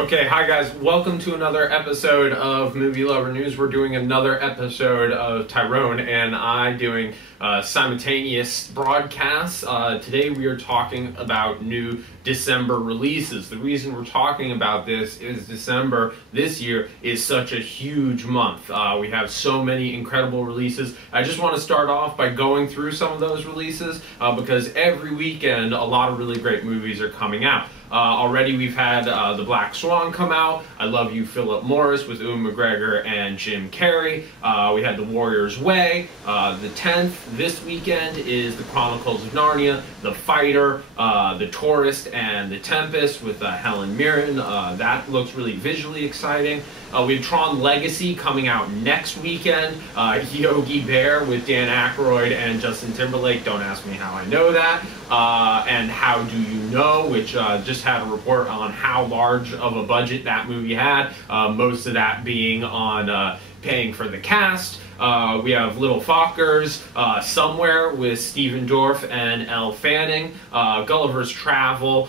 Okay, hi guys. Welcome to another episode of Movie Lover News. We're doing another episode of Tyrone and I doing simultaneous broadcasts. Today we are talking about new December releases. The reason we're talking about this is December this year is such a huge month. We have so many incredible releases. I just want to start off by going through some of those releases because every weekend a lot of really great movies are coming out. Already we've had The Black Swan come out, I Love You, Philip Morris with Ewan McGregor and Jim Carrey. We had The Warrior's Way. The 10th this weekend is The Chronicles of Narnia, The Fighter, The Tourist, and The Tempest with Helen Mirren. That looks really visually exciting. We have Tron Legacy coming out next weekend. Yogi Bear with Dan Aykroyd and Justin Timberlake. Don't ask me how I know that. And How Do You Know, which just had a report on how large of a budget that movie had. Most of that being on paying for the cast. We have Little Fockers, Somewhere with Stephen Dorff and Elle Fanning, Gulliver's Travel.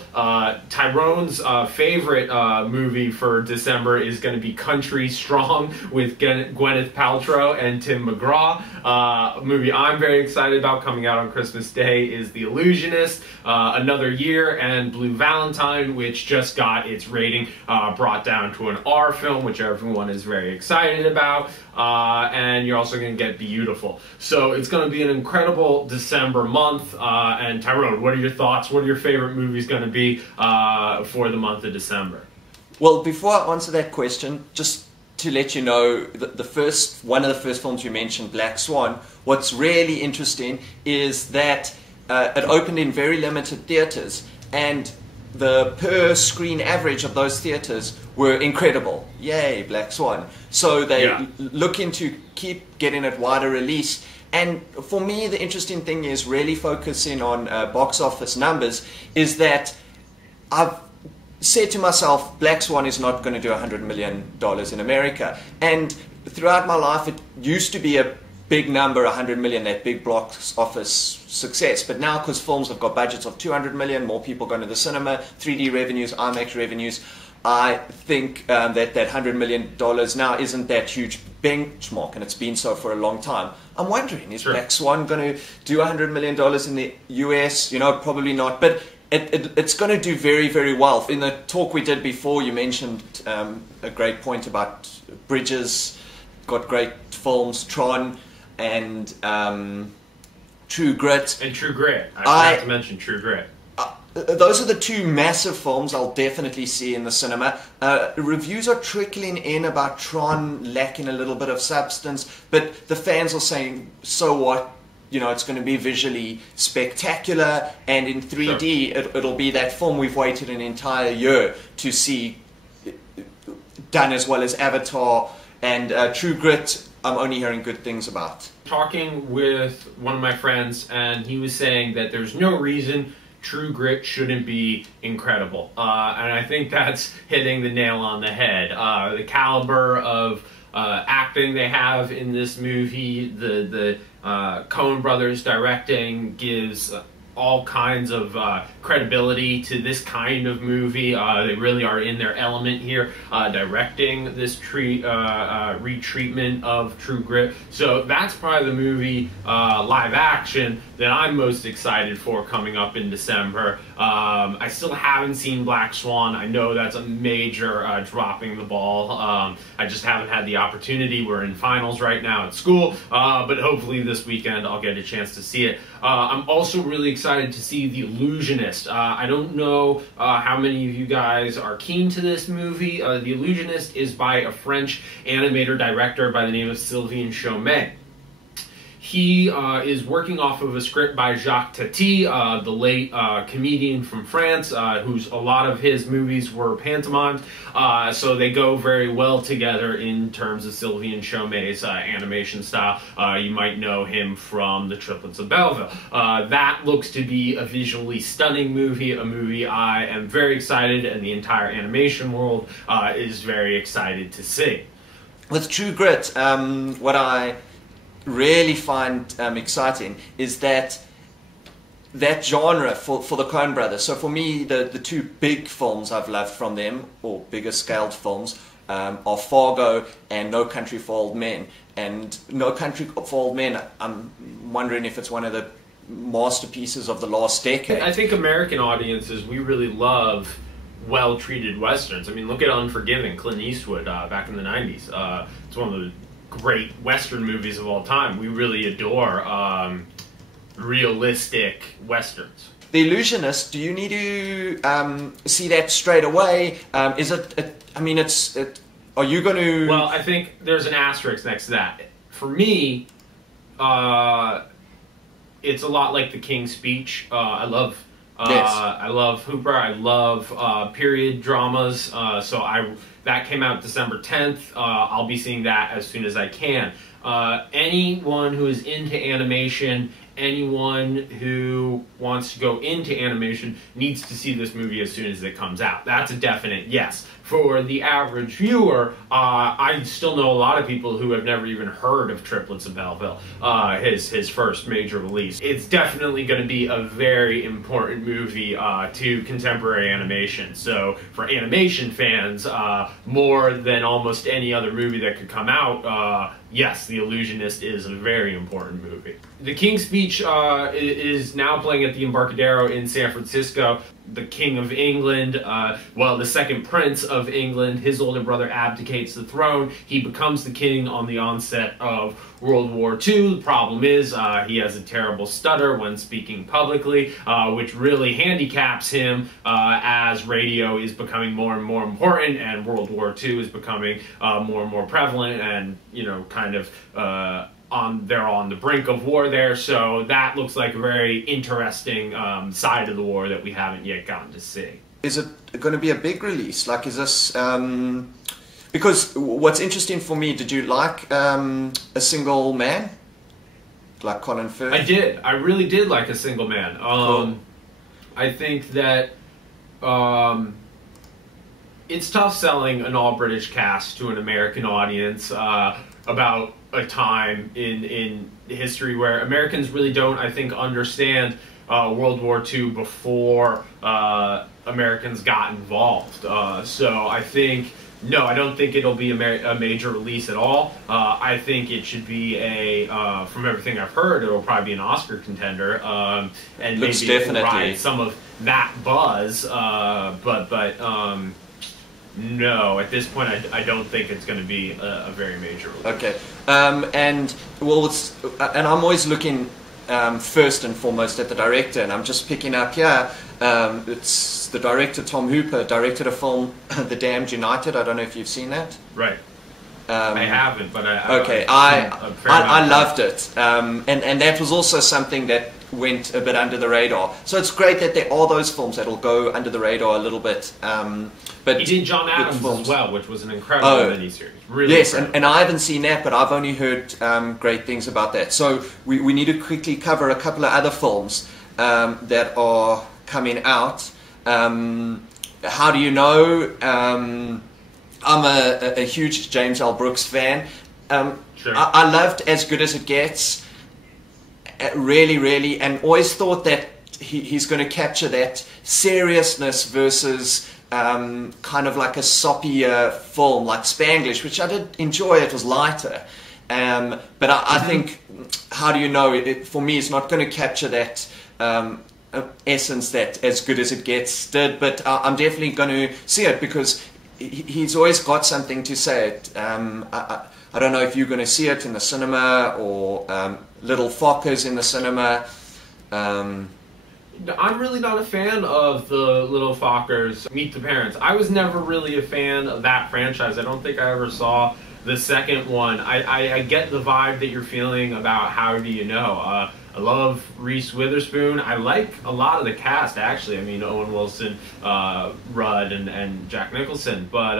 Tyrone's favorite movie for December is going to be Country Strong with Gwyneth Paltrow and Tim McGraw. A movie I'm very excited about coming out on Christmas Day is The Illusionist, Another Year, and Blue Valentine, which just got its rating brought down to an R film, which everyone is very excited about. And you're also going to get Biutiful. So it's going to be an incredible December month. And Tyrone, what are your thoughts? What are your favorite movies going to be for the month of December? Well, before I answer that question, just to let you know, one of the first films you mentioned, Black Swan, what's really interesting is that it opened in very limited theaters, and the per screen average of those theaters were incredible. Yay, Black Swan. So they looking to keep getting it wider release. And for me, the interesting thing is really focusing on box office numbers, is that I've said to myself, Black Swan is not going to do $100 million in America. And throughout my life, it used to be a big number, 100 million, that big box office success. But now, because films have got budgets of 200 million, more people going to the cinema, 3D revenues, IMAX revenues, I think that $100 million now isn't that huge benchmark, and it's been so for a long time. I'm wondering, is Black Swan going to do $100 million in the US? You know, probably not, but it's going to do very, very well. In the talk we did before, you mentioned a great point about Bridges, got great films, Tron, and True Grit. And True Grit. I forgot to mention True Grit. Those are the two massive films I'll definitely see in the cinema. Reviews are trickling in about Tron lacking a little bit of substance, but the fans are saying, so what? You know, it's going to be visually spectacular, and in 3D, it'll be that film we've waited an entire year to see done as well as Avatar. And True Grit, I'm only hearing good things about. Talking with one of my friends, and he was saying that there's no reason True Grit shouldn't be incredible. And I think that's hitting the nail on the head. The caliber of acting they have in this movie, the Coen brothers directing gives all kinds of credibility to this kind of movie. They really are in their element here, directing this retreatment of True Grit. So that's probably the movie live action that I'm most excited for coming up in December. I still haven't seen Black Swan. I know that's a major dropping the ball. I just haven't had the opportunity. We're in finals right now at school, but hopefully this weekend I'll get a chance to see it. I'm also really excited to see The Illusionist. I don't know how many of you guys are keen to this movie. The Illusionist is by a French animator-director by the name of Sylvain Chomet. He is working off of a script by Jacques Tati, the late comedian from France, whose a lot of his movies were pantomimes. So they go very well together in terms of Sylvain Chomet's animation style. You might know him from The Triplets of Belleville. That looks to be a visually stunning movie, a movie I am very excited, and the entire animation world is very excited to see. With True Grit, what I really find exciting is that that genre for the Coen brothers. So for me, the two big films I've loved from them, or bigger scaled films, are Fargo and No Country for Old Men. And No Country for Old Men, I'm wondering if it's one of the masterpieces of the last decade. I think American audiences, we really love well-treated westerns. I mean, look at Unforgiven, Clint Eastwood, back in the 90s. It's one of the great western movies of all time. We really adore realistic westerns. The Illusionist, do you need to see that straight away? Is are you going to... Well, I think there's an asterisk next to that. For me, it's a lot like The King's Speech. I love Hooper. I love period dramas. That came out December 10th. I'll be seeing that as soon as I can. Anyone who is into animation, anyone who wants to go into animation needs to see this movie as soon as it comes out. That's a definite yes. For the average viewer, I still know a lot of people who have never even heard of Triplets of Belleville, his first major release. It's definitely going to be a very important movie to contemporary animation. So for animation fans, more than almost any other movie that could come out, yes, The Illusionist is a very important movie. The King's Speech is now playing at the Embarcadero in San Francisco. The King of England, the second Prince of England, his older brother abdicates the throne. He becomes the king on the onset of World War II. The problem is he has a terrible stutter when speaking publicly, which really handicaps him as radio is becoming more and more important and World War II is becoming more and more prevalent and, they're on the brink of war there, so that looks like a very interesting side of the war that we haven't yet gotten to see. Is it going to be a big release? Like, is this... because what's interesting for me, did you like A Single Man? Like Colin Firth? I did. I really did like A Single Man. Cool. I think that it's tough selling an all-British cast to an American audience about a time in history where Americans really don't, I think, understand World War II before Americans got involved. So I think, no, I don't think it'll be a major release at all. I think it should be from everything I've heard, it'll probably be an Oscar contender. And looks maybe definitely ride some of that buzz, no, at this point, I don't think it's going to be a very major release. Okay, and I'm always looking first and foremost at the director, and I'm just picking up here. It's the director, Tom Hooper, directed a film, The Damned United. I don't know if you've seen that. Right. I haven't, but I loved it, and that was also something that went a bit under the radar. So it's great that there are those films that'll go under the radar a little bit. But he did John Adams as well, which was an incredible miniseries. Really yes, incredible. and I haven't seen that, but I've only heard great things about that. So we need to quickly cover a couple of other films that are coming out. How do you know? I'm a huge James L. Brooks fan. Sure. I loved As Good as It Gets, really, and always thought that he's going to capture that seriousness versus kind of like a soppier film like Spanglish, which I did enjoy. It was lighter. But I think, how do you know? For me, it's not going to capture that essence that As Good as It Gets did, but I'm definitely going to see it because he's always got something to say. I don't know if you're going to see it in the cinema or Little Fockers in the cinema. I'm really not a fan of the Little Fockers Meet the Parents. I was never really a fan of that franchise. I don't think I ever saw the second one. I get the vibe that you're feeling about How Do You Know. I love Reese Witherspoon. I like a lot of the cast, actually. I mean, Owen Wilson, Rudd, and Jack Nicholson. But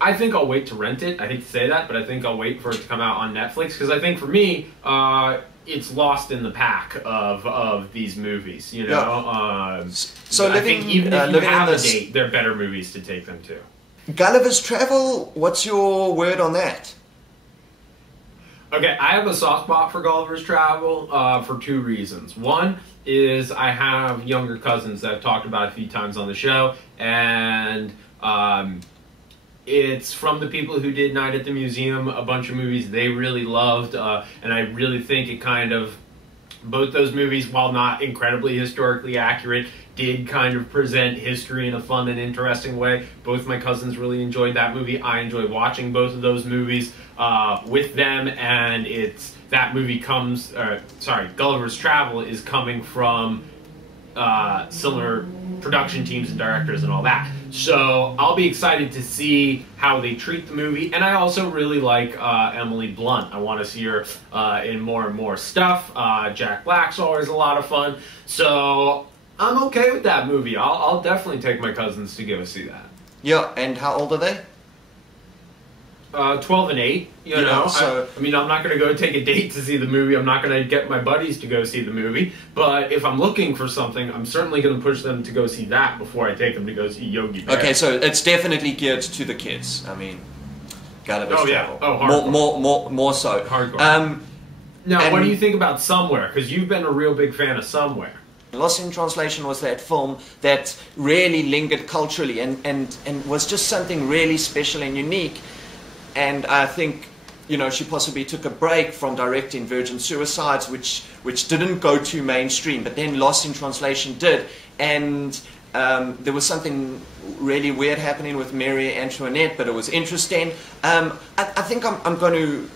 I think I'll wait to rent it. I hate to say that, but I think I'll wait for it to come out on Netflix. Because I think for me, it's lost in the pack of these movies, you know? Yeah. So I think even if you have a date, they're better movies to take them to. Gulliver's Travel, what's your word on that? Okay, I have a soft spot for Gulliver's Travel for two reasons. One is I have younger cousins that I've talked about a few times on the show, and it's from the people who did Night at the Museum, a bunch of movies they really loved, and I really think it kind of, both those movies, while not incredibly historically accurate, did kind of present history in a fun and interesting way. Both my cousins really enjoyed that movie. I enjoyed watching both of those movies with them, and that movie comes, Gulliver's Travel is coming from similar production teams and directors and all that. So I'll be excited to see how they treat the movie. And I also really like Emily Blunt. I want to see her in more and more stuff. Jack Black's always a lot of fun. So I'm okay with that movie. I'll definitely take my cousins to go see that. Yeah, and how old are they? 12 and 8, you know. So, I mean, I'm not going to go take a date to see the movie. I'm not going to get my buddies to go see the movie. But if I'm looking for something, I'm certainly going to push them to go see that before I take them to go see Yogi Bear. Okay, so it's definitely geared to the kids. I mean, Gulliver's Travel. Oh, hardcore. More so. Hardcore. Now, what do you think about Somewhere? Because you've been a real big fan of Somewhere. Lost in Translation was that film that really lingered culturally and was just something really special and unique. And I think, you know, she possibly took a break from directing Virgin Suicides, which didn't go too mainstream, but then Lost in Translation did. And there was something really weird happening with Mary Antoinette, but it was interesting. I think I'm going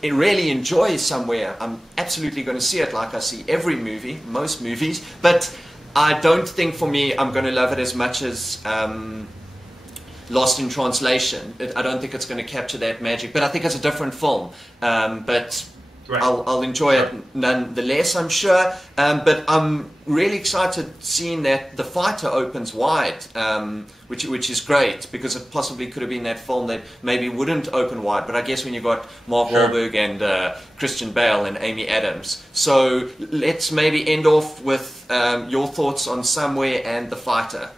to really enjoy Somewhere. I'm absolutely going to see it like I see every movie, most movies. But I don't think for me I'm going to love it as much as Lost in Translation. I don't think it's going to capture that magic, but I think it's a different film. But right. I'll enjoy it nonetheless, I'm sure. But I'm really excited seeing that The Fighter opens wide, which is great, because it possibly could have been that film that maybe wouldn't open wide. But I guess when you got Mark Wahlberg and Christian Bale and Amy Adams. So let's maybe end off with your thoughts on Somewhere and The Fighter.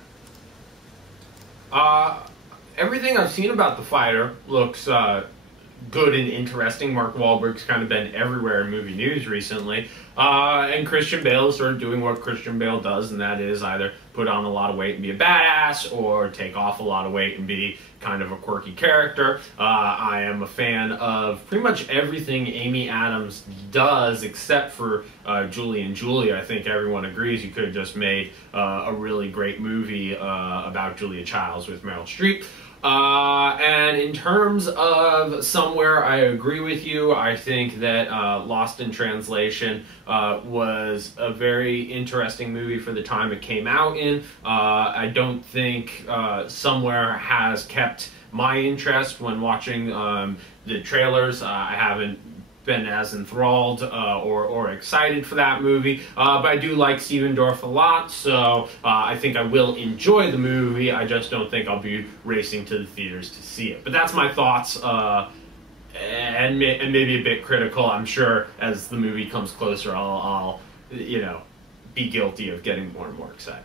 Everything I've seen about The Fighter looks good and interesting. Mark Wahlberg's kind of been everywhere in movie news recently. And Christian Bale is sort of doing what Christian Bale does, and that is either put on a lot of weight and be a badass, or take off a lot of weight and be kind of a quirky character. I am a fan of pretty much everything Amy Adams does, except for Julie and Julia. I think everyone agrees you could have just made a really great movie about Julia Childs with Meryl Streep. And in terms of Somewhere, I agree with you. I think that Lost in Translation was a very interesting movie for the time it came out in. I don't think Somewhere has kept my interest when watching the trailers. I haven't been as enthralled or excited for that movie, but I do like Stephen Dorff a lot, so I think I will enjoy the movie. I just don't think I'll be racing to the theaters to see it. But that's my thoughts, and maybe a bit critical. I'm sure as the movie comes closer, I'll be guilty of getting more and more excited.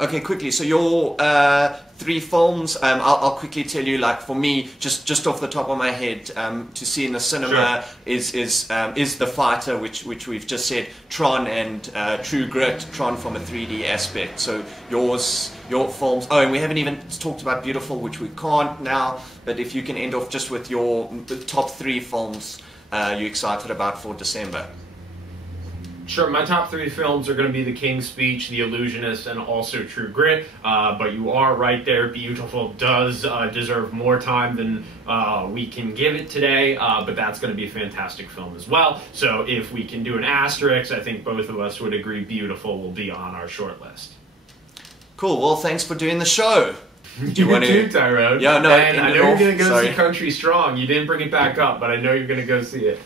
Okay, quickly. So your 3 films. I'll quickly tell you. Like for me, just off the top of my head, to see in the cinema is The Fighter, which we've just said. Tron and True Grit. Tron from a 3D aspect. So your films. Oh, and we haven't even talked about Biutiful, which we can't now. But if you can end off just with the top 3 films you're excited about for December. Sure, my top 3 films are going to be The King's Speech, The Illusionist, and also True Grit. But you are right there. Biutiful does deserve more time than we can give it today. But that's going to be a fantastic film as well. So if we can do an asterisk, I think both of us would agree Biutiful will be on our short list. Cool. Well, thanks for doing the show. Do you want to, Tyrone? Yeah, no. And I know you're going to go see Country Strong. You didn't bring it back up, but I know you're going to go see it.